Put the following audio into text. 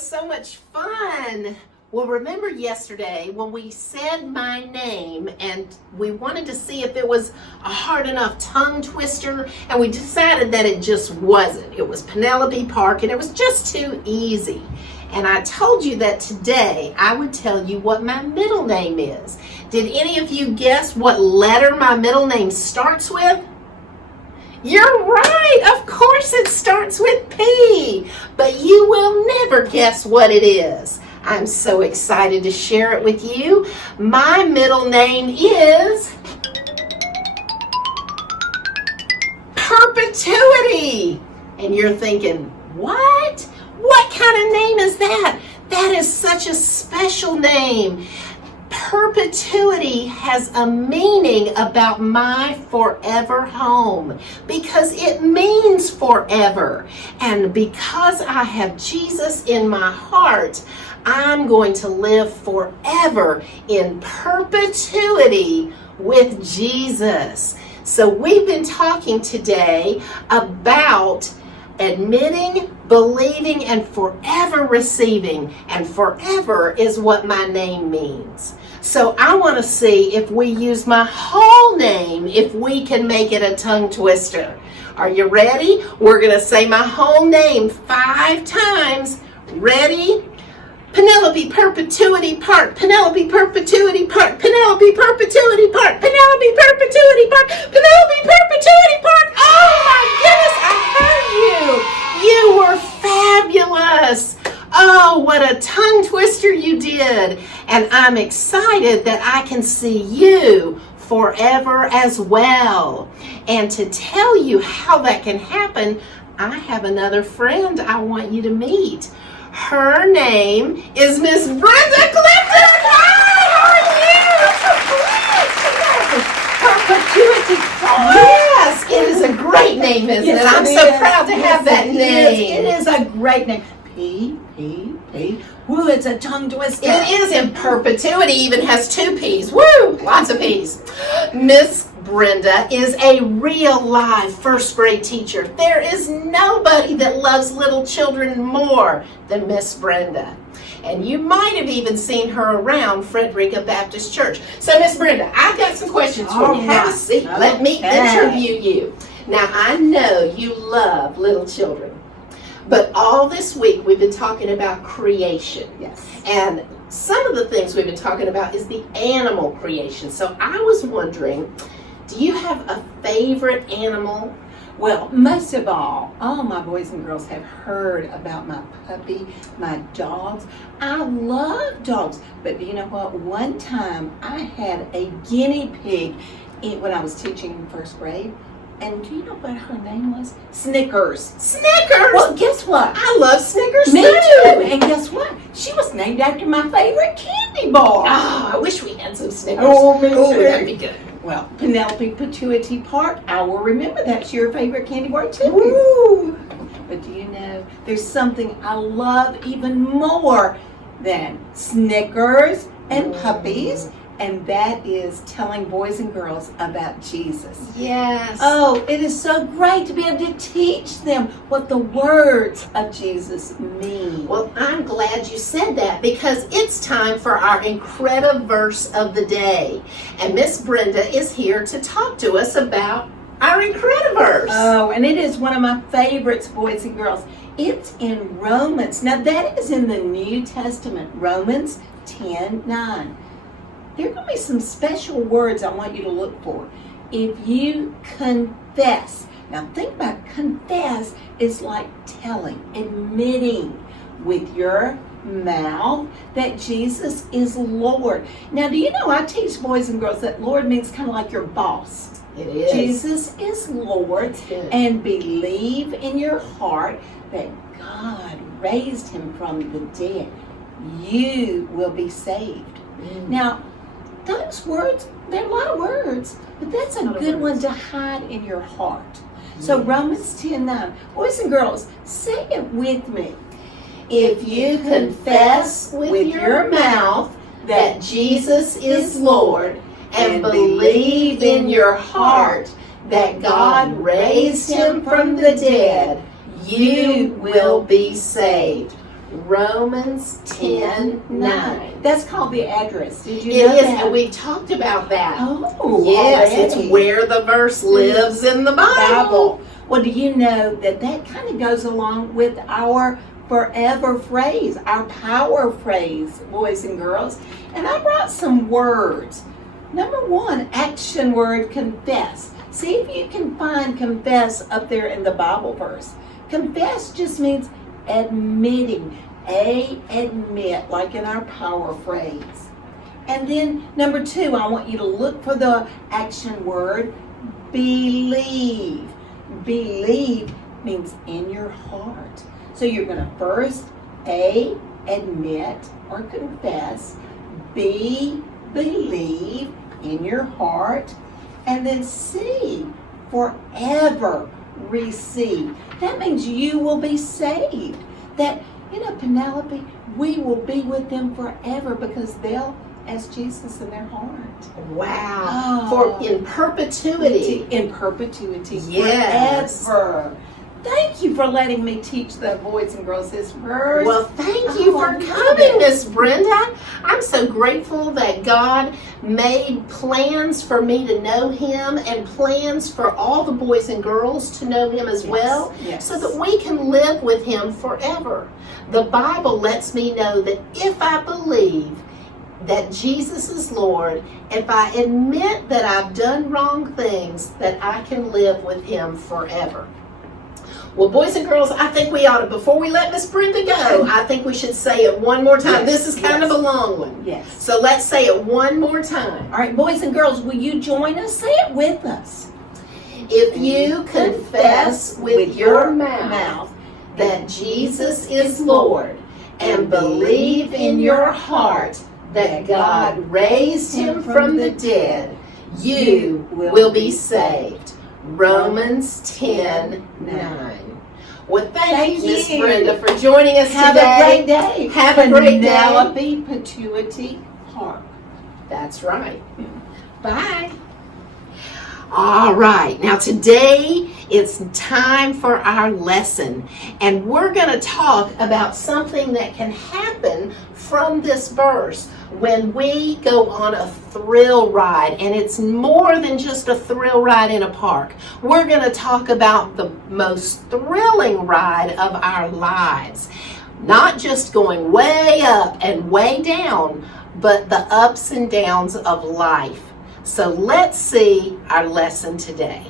was so much fun. Well, remember yesterday when we said my name and we wanted to see if it was a hard enough tongue twister, and we decided that it just wasn't. It was Penelope Park and it was just too easy. And I told you that today I would tell you what my middle name is. Did any of you guess what letter my middle name starts with? You're right, of course it starts with P, but you will never guess what it is. I'm so excited to share it with you. My middle name is Perpetuity. And you're thinking, what? What kind of name is that? That is such a special name. Perpetuity has a meaning about my forever home because it means forever. And because I have Jesus in my heart, I'm going to live forever in perpetuity with Jesus. So we've been talking today about admitting, believing, and forever receiving. And forever is what my name means. So I want to see if we use my whole name, if we can make it a tongue twister. Are you ready? We're going to say my whole name 5 times. Ready? Penelope Perpetuity Park, Penelope Perpetuity Park, Penelope Perpetuity Park, Penelope Perpetuity Park, Penelope Perpetuity Park. Oh my goodness, I heard you. You were fabulous. Oh, what a tongue twister you did. And I'm excited that I can see you forever as well. And to tell you how that can happen, I have another friend I want you to meet. Her name is Miss Brenda Clifton. Hi, how are you? Perpetuity. Yes, it is a great name, isn't it? I'm so proud to have that name. It is a great name. P. Woo, it's a tongue twister. It is, in perpetuity even has 2 P's. Woo, lots of P's. Miss Brenda is a real live first grade teacher. There is nobody that loves little children more than Miss Brenda. And you might have even seen her around Frederica Baptist Church. So Miss Brenda, I've got some questions for you. Have a seat. Let me interview you. Now I know you love little children. But all this week we've been talking about creation. Yes. And some of the things we've been talking about is the animal creation. So I was wondering, do you have a favorite animal? Well, most of all my boys and girls have heard about my puppy, my dogs. I love dogs. But you know what? One time I had a guinea pig when I was teaching in first grade. And do you know what her name was? Snickers. Snickers? Well, guess what? I love Snickers Me too. And guess what? She was named after my favorite candy bar. Oh, I wish we had some Snickers. Oh, me too. That'd be good. Well, Penelope Perpetuity Park, I will remember that's your favorite candy bar too. Woo. But do you know, there's something I love even more than Snickers and puppies, and that is telling boys and girls about Jesus. Yes. Oh, it is so great to be able to teach them what the words of Jesus mean. Well, I'm glad you said that because it's time for our Incredi-Verse of the day. And Miss Brenda is here to talk to us about our Incredi-Verse. Oh, and it is one of my favorites, boys and girls. It's in Romans. Now, that is in the New Testament, Romans 10:9. There are going to be some special words I want you to look for. If you confess. Now think about confess is like telling, admitting with your mouth that Jesus is Lord. Now do you know I teach boys and girls that Lord means kind of like your boss. It is. Jesus is Lord. And believe in your heart that God raised him from the dead. You will be saved. Now, those words, they're a lot of words, but that's a good one to hide in your heart. So Romans 10:9, boys and girls, say it with me. If you confess with your mouth that Jesus is Lord and believe in your heart that God raised him from the dead, you will be saved. Romans 10:9. That's called the address. Did you It know is, that? and we've talked about that. Oh, Yes, already. it's where the verse lives in the Bible. Well, do you know that kind of goes along with our forever phrase, our power phrase, boys and girls? And I brought some words. Number one, action word, confess. See if you can find confess up there in the Bible verse. Confess just means admitting. Admit, like in our power phrase. And then number two, I want you to look for the action word, believe. Believe means in your heart. So you're going to first admit or confess, believe in your heart, and then C, forever receive. That means you will be saved. That, Penelope, we will be with them forever because they'll ask Jesus in their heart. Wow. Oh. For in perpetuity. In perpetuity. Yes. Forever. Thank you for letting me teach the boys and girls this verse. Well, thank you for coming, Miss Brenda. I'm so grateful that God made plans for me to know Him and plans for all the boys and girls to know Him as well, so that we can live with Him forever. The Bible lets me know that if I believe that Jesus is Lord, if I admit that I've done wrong things, that I can live with Him forever. Well, boys and girls, I think we ought to, before we let Miss Brenda go, I think we should say it one more time. This is kind of a long one. Yes. So let's say it one more time. All right, boys and girls, will you join us? Say it with us. If you confess with your mouth that Jesus is Lord and believe in your heart that God raised Him from the dead, you will be saved. Romans 10:9. Well, thank you, Miss Brenda, for joining us Have today. a great day. Have a great day. Penelope Pituity Park. That's right. Bye. All right. Now today it's time for our lesson, and we're going to talk about something that can happen from this verse when we go on a thrill ride, and it's more than just a thrill ride in a park. We're going to talk about the most thrilling ride of our lives. Not just going way up and way down, but the ups and downs of life. So let's see our lesson today.